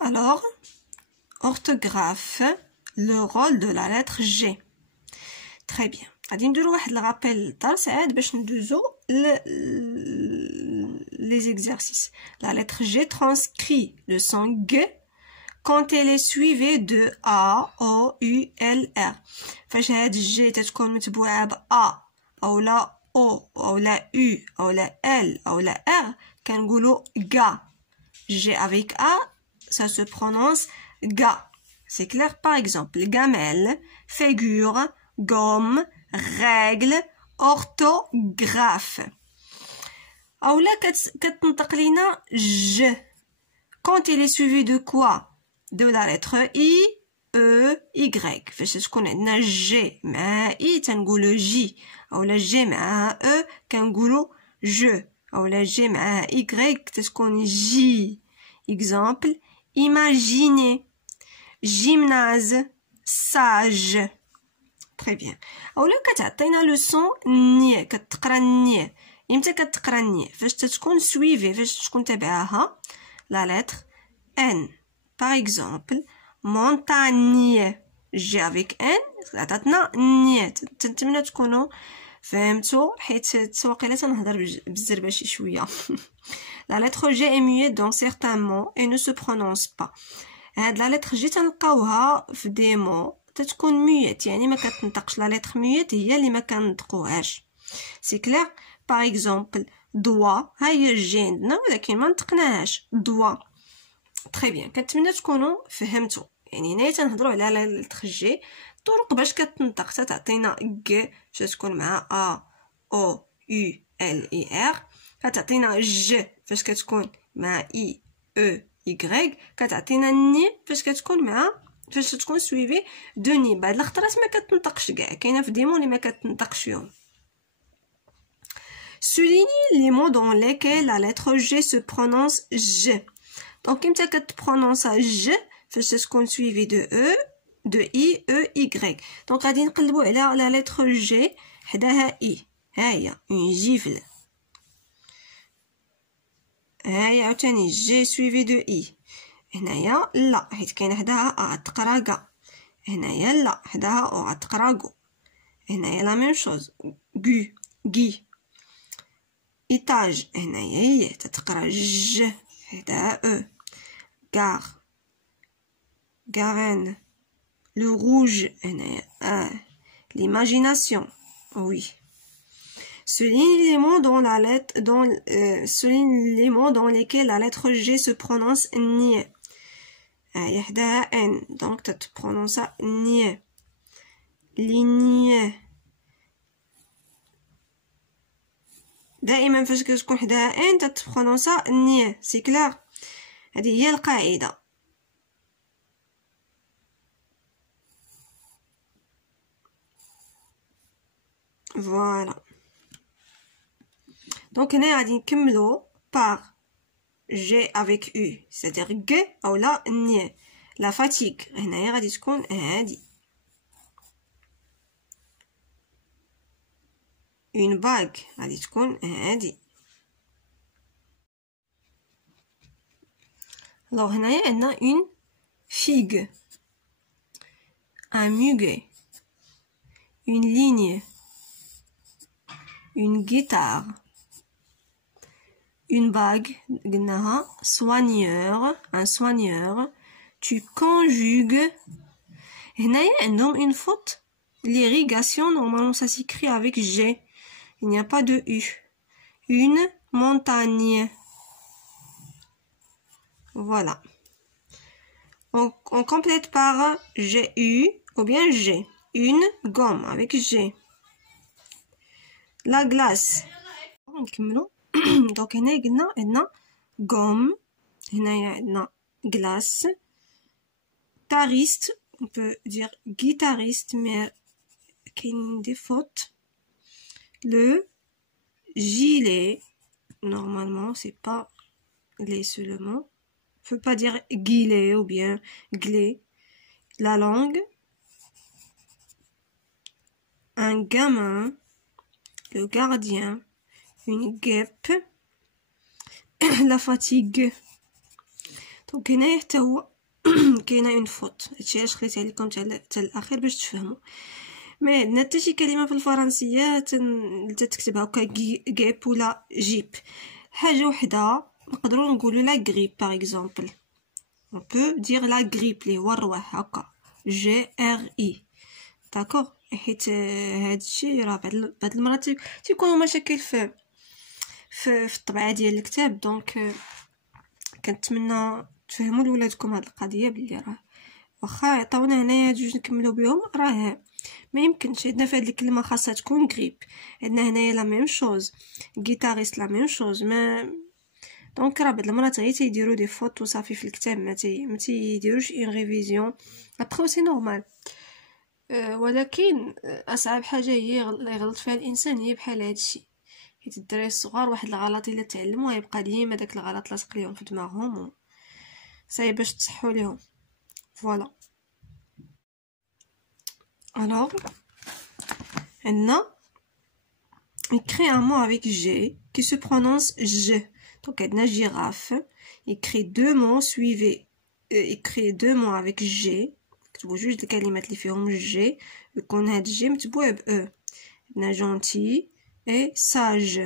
Alors, orthographe, le rôle de la lettre G. Très bien. غادي نديرو واحد الرابيل للدرس عاد باش ندوزو les exercices. La lettre G transcrit le son G quand elle est suivie de A, O, U, L, R. فاش هاد G تتكون متبوعة ب A أو لا O أو لا U أو لا L أو لا R كنقولو GA. G avec A, ça se prononce GA. C'est clair? Par exemple, gamelle, figure, gomme, règle, orthographe. أو لا كتنطق لينا J. Quand il est suivi de quoi? De la lettre I, E, Y. فاش تكون عندنا G مع I تنقولو J. أو لا G مع E كنقولو je. أو لا G مع Y تتكون J. Exemple, imaginez, gymnase, sage. Très bien. أو لا كتعطينا لو سون ني كتقرا الني. إمتى كتقرا الني؟ فاش تتكون سويفي فاش تكون تابعاها la lettre N. Par exemple, montagne. G avec N عطاتنا ني. تنتمنى تكونوا فهمتوا حيت واقيلا تنهضر بالزرباشي شويه. La lettre G est muette dans certains mots et ne se prononce pas. هاد la lettre G تنلقاوها في des mots تتكون muette يعني ما كتنطقش. la lettre muette هي اللي ما كنطقوهاش. C'est clair? Par exemple, doigt ها هي الجي عندنا ولكن ما نطقناهاش doigt. Très bien. كنتمنى تكونوا فهمتوا. يعني هنايا تنهضروا على la lettre G طرق باش كتنطق. تعطينا G باش تكون مع A, O, U, L, E, R. كتعطينا J فاش كتكون مع I, E, Y. كتعطينا ني فاش كتكون مع فاش تكون سويفي دو ني. بعد الخطرات ما كتنطقش كاع كاينه في ديمون اللي ما كتنطقش فيهم. Souligne les mots dans lesquels la lettre G se prononce J. Donc امتى كتبرونونسا J فاش تكون سويفي دو E, de I, E, Y. Donc غادي نقلبوا على la lettre G حداها I. ها هي une gifle. هاهي عاوتاني جي سويفي دو اي. هنايا لا حيت كاين حداها ا تقرا كا. هنايا لا حداها او غتقرا كو. هنايا لا ميم شوز كو كي. ايتاج هنايا هي تتقرا ج حداها او. كار كارين. لو روج هنايا l'imagination oui. Souligne les mots dans la lettre souligne les mots dans lesquels la lettre G se prononce ni. يحداها N donc tu prononces ni. ligne. دائما فاش كتكون حداها N تتبرونونسا ني. سي كلار؟ هذه هي القاعدة. فوالا. دونك هنا غادي نكملو par G avec U c'est-à-dire G أو لا ني. لا فاتيك هنايا غادي تكون هادي. une bague غادي تكون هادي. alors هنايا عندنا une figue, un muguet, une ligne, une guitare, une bague قلناها soigneur, un soigneur. tu conjugues. هنايا عندهم une faute. l'irrigation normalement ça s'écrit avec G. il n'y a pas de U. une montagne. Voilà. On complète par GU ou bien G. Une gomme avec G. La glace. Donc هنا قلنا عندنا gomme. هنايا عندنا glace. Guitariste. On peut dire guitariste mais qu'il des fautes. Le gilet. Normalement c'est pas les seulement. Faut pas dire gilet ou bien glé. La langue. Un gamin. Le gardien. Une guêpe. La fatigue. دونك هنايا حتى هو كاينه اون فوت. هادشي علاش خليتها لكم حتى الاخير باش تفهموا. ما عندنا حتى شي كلمه في الفرنسيه تكتبها هكا غيب ولا جيب. حاجه وحده نقدروا نقولوا لا غريب باغ اكزومبل. on peut dire la grippe اللي هو الرواح هكا جي ار اي. داكوغ. حيت هادشي راه بعض المرات تيكونوا مشاكل في الطبعه ديال الكتاب. دونك كنتمنى تفهموا لولادكم هاد القضيه بلي راه واخا عطاونا هنايا جوج نكملوا بهم راه ما يمكنش. عندنا في هاد الكلمه خاصها تكون غريب. عندنا هنايا لا ميم شوز غيتاريست لا ميم شوز. ما دونك راه بعض المرات غير تيديروا دي فوت وصافي في الكتاب ما تيديروش اون ريفيزيون ابخي سي نورمال. ولكن اصعب حاجه هي يغلط فيها الانسان هي بحال هادشي. حيت الدراري الصغار واحد الغلط الا تعلموا يبقى ديما داك الغلط لاصق ليهم في دماغهم صعيب باش تصحوا ليهم. فوالا. alors عندنا il crée un mot avec G qui se prononce je. donc عندنا girafe. il crée deux mots suivez il crée deux mots avec G. كتبوا جوج الكلمات اللي فيهم G يكون هاد G متبوع ب E. عندنا gentil et sage.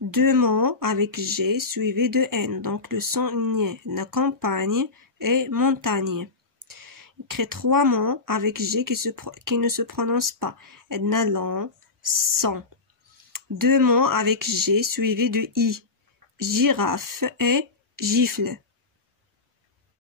deux mots avec G suivez de N. donc le son ñ. عندنا campagne et montagne. il crée trois mots avec G qui ne se prononcent pas. عندنا long, sang. deux mots avec G suivis de I. girafe et gifle.